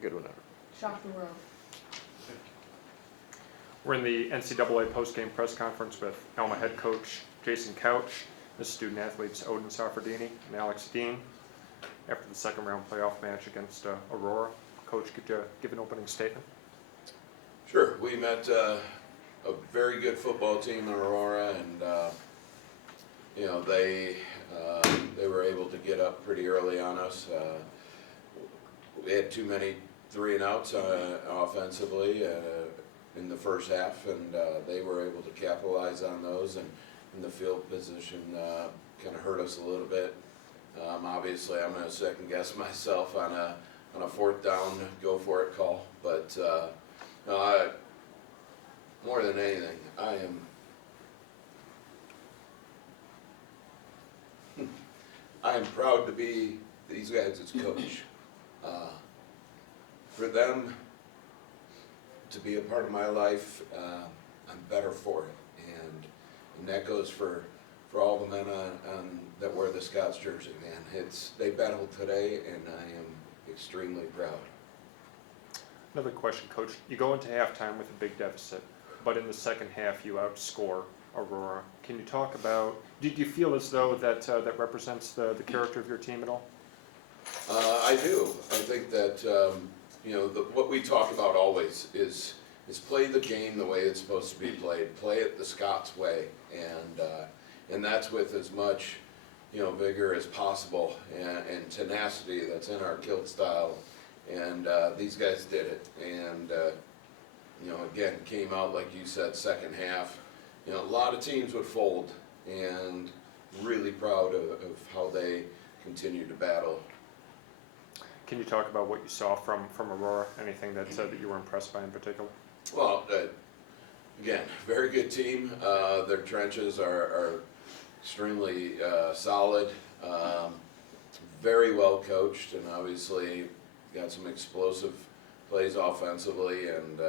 Good whenever. Shock the world. We're in the NCAA postgame press conference with Alma head coach Jason Couch, the student athletes Odin Safardini and Alex Dean. After the second round playoff match against Aurora, Coach, could you give an opening statement? Sure. We met a very good football team in Aurora, and they were able to get up pretty early on us. We had too many 3-and-outs offensively in the first half, and they were able to capitalize on those, and in the field position kind of hurt us a little bit. Obviously, I'm going to second guess myself on a fourth down, go for it call, but more than anything, I am proud to be these guys as coach. For them to be a part of my life, I'm better for it, and that goes for all the men that wear the Scots jersey. Man, they battled today, and I am extremely proud. Another question, Coach. You go into halftime with a big deficit, but in the second half you outscore Aurora. Can you talk about, do you feel as though that represents the character of your team at all? I do. I think that what we talk about always is play the game the way it's supposed to be played. Play it the Scots way, and that's with as much vigor as possible and tenacity that's in our kilt style. And these guys did it, and again, came out like you said, second half. A lot of teams would fold, and really proud of how they continue to battle. Can you talk about what you saw from Aurora? Anything that you were impressed by in particular? Well, again, very good team. Their trenches are extremely solid, very well coached, and obviously got some explosive plays offensively, and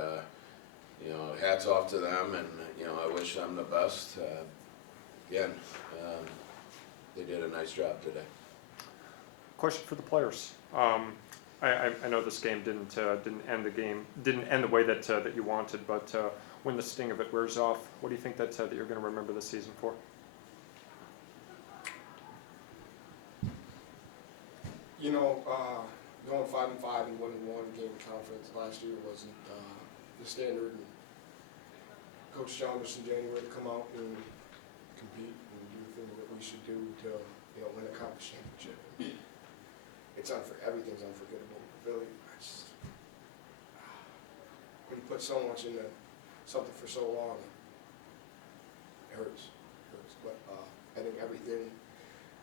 hats off to them, and I wish them the best. Again, they did a nice job today. Question for the players. I know this game didn't end the way that you wanted, but when the sting of it wears off, what do you think that you're going to remember this season for? Going 5-5 and winning one game of conference last year wasn't the standard. And Coach Chalmers in January to come out and compete and do the things that we should do to win a conference championship. Everything's unforgettable. Really, when you put so much into something for so long, it hurts. But I think everything,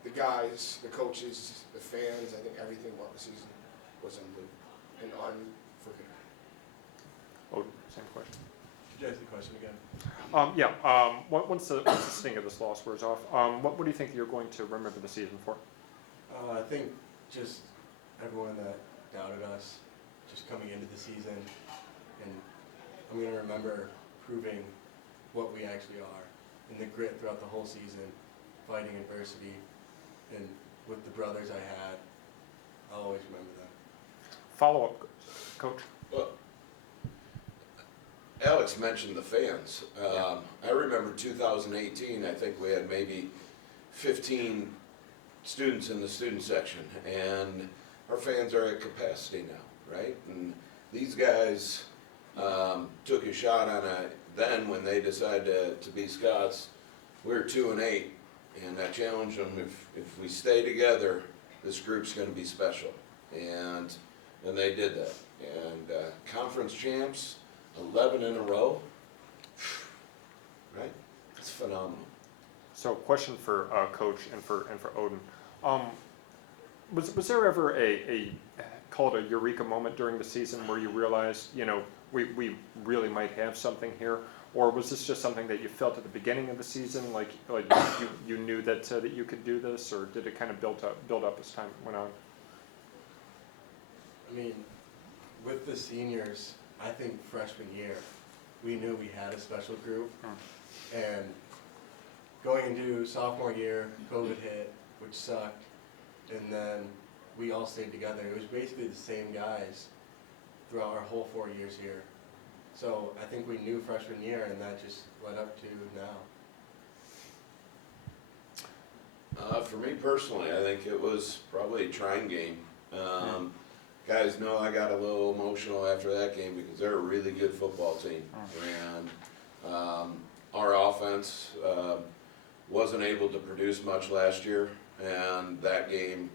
the guys, the coaches, the fans, I think everything about the season was unbelievable and unforgettable. Oh, same question. Could you ask the question again? Once the sting of this loss wears off, what do you think you're going to remember the season for? I think just everyone that doubted us, just coming into the season, and I'm going to remember proving what we actually are, and the grit throughout the whole season, fighting adversity, and with the brothers I had, I'll always remember them. Follow-up, Coach. Well, Alex mentioned the fans. I remember 2018, I think we had maybe 15 students in the student section, and our fans are at capacity now, right? And these guys took a shot on then when they decided to be Scots. We were 2-8, and I challenged them, if we stay together, this group's going to be special. And they did that. And conference champs, 11 in a row, right? It's phenomenal. So, question for Coach and for Odin. Was there ever a call it a eureka moment during the season where you realized, we really might have something here, or was this just something that you felt at the beginning of the season, like you knew that you could do this, or did it kind of build up as time went on? I mean, with the seniors, I think freshman year, we knew we had a special group, and going into sophomore year, COVID hit, which sucked, and then we all stayed together. It was basically the same guys throughout our whole 4 years here. So I think we knew freshman year, and that just led up to now. For me personally, I think it was probably a trying game. Guys know I got a little emotional after that game because they're a really good football team. And our offense wasn't able to produce much last year. And that game,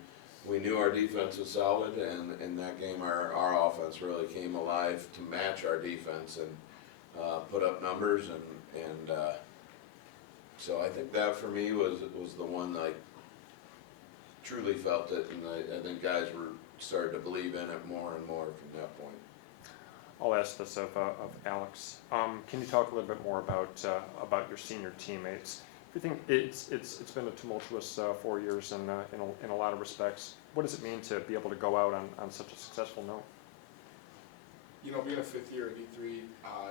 we knew our defense was solid. And in that game, our offense really came alive to match our defense and put up numbers. And so I think that for me was the one that I truly felt it. And I think guys were started to believe in it more and more from that point. I'll ask this of Alex. Can you talk a little bit more about your senior teammates? I think it's been a tumultuous 4 years in a lot of respects. What does it mean to be able to go out on such a successful note? You know, being a fifth year at D3,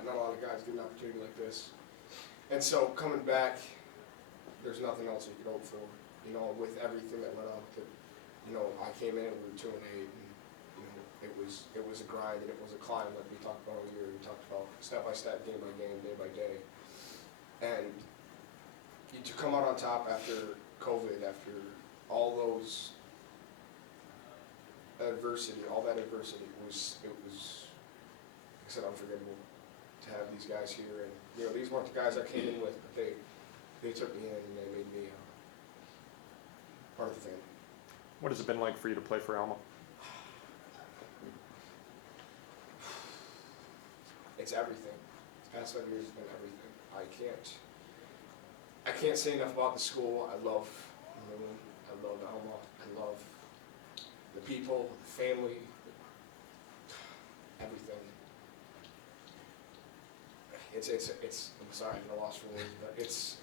not a lot of guys get an opportunity like this. And so coming back, there's nothing else you could hope for. You know, with everything that led up to, you know, I came in and we were 2-8, and you know, it was a grind and it was a climb, like we talked about all year. We talked about step by step, game by game, day by day, and to come out on top after COVID, after all those adversity, all that adversity was, like I said, unforgettable to have these guys here. And you know, these weren't the guys I came in with, but they took me in and they made me part of the family. What has it been like for you to play for Alma? It's everything. The past 5 years has been everything. I can't say enough about the school. I love Moon. I love Alma. I love the people, the family, everything. It's I'm sorry, I'm at a loss for words, but it's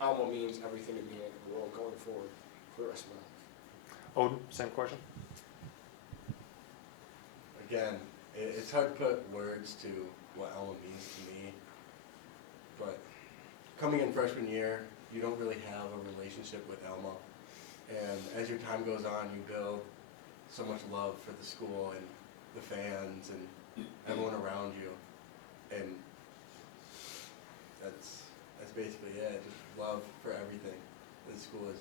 Alma means everything to me in the world going forward for the rest of my life. Odin, same question. Again, it's hard to put words to what Alma means to me, but coming in freshman year, you don't really have a relationship with Alma, and as your time goes on, you build so much love for the school and the fans and everyone around you, and that's basically it. Just love for everything the school has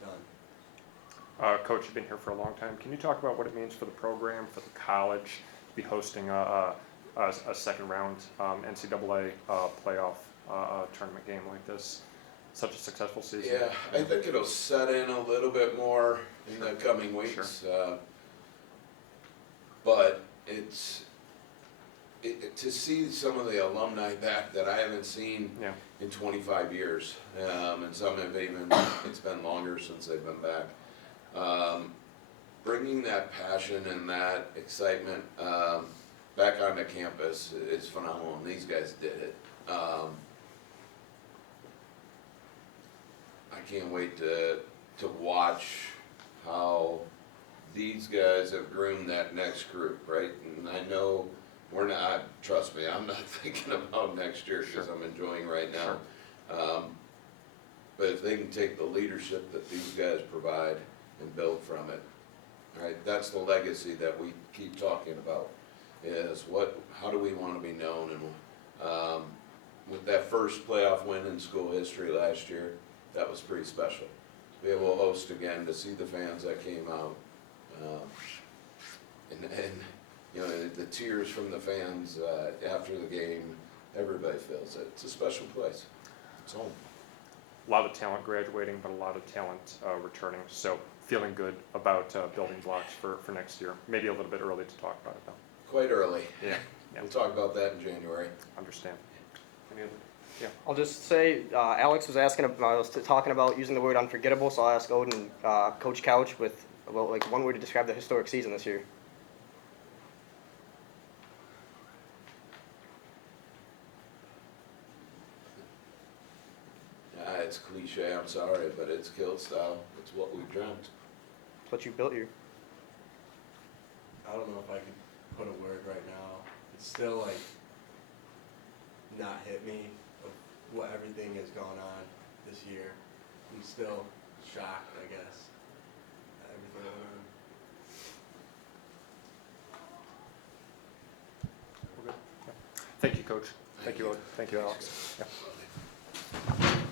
done. Coach, you've been here for a long time. Can you talk about what it means for the program, for the college, to be hosting a second round NCAA playoff tournament game like this? Such a successful season. Yeah, I think it'll set in a little bit more in the coming weeks. Sure. But to see some of the alumni back that I haven't seen in 25 years, and some have even, it's been longer since they've been back. Bringing that passion and that excitement back onto campus is phenomenal, and these guys did it. I can't wait to watch how these guys have groomed that next group, right? And I know we're not, trust me, I'm not thinking about next year because I'm enjoying right now. Sure. But if they can take the leadership that these guys provide and build from it, right? That's the legacy that we keep talking about, is how do we want to be known? And with that first playoff win in school history last year, that was pretty special. To be able to host again, to see the fans that came out, and you know, the tears from the fans after the game, everybody feels it. It's a special place. It's home. A lot of talent graduating, but a lot of talent returning. So feeling good about building blocks for next year. Maybe a little bit early to talk about it though. Quite early. Yeah. We'll talk about that in January. Understand. Any other? Yeah. I'll just say, Alex was talking about using the word unforgettable, so I'll ask Odin and Coach Couch with like one word to describe the historic season this year. It's cliche, I'm sorry, but it's kill style. It's what we've dreamt. It's what you built here. I don't know if I could put a word right now. It's still like not hit me of what everything has gone on this year. I'm still shocked, I guess, at everything that went on. Thank you, Coach. Thank you, Alex. Yeah.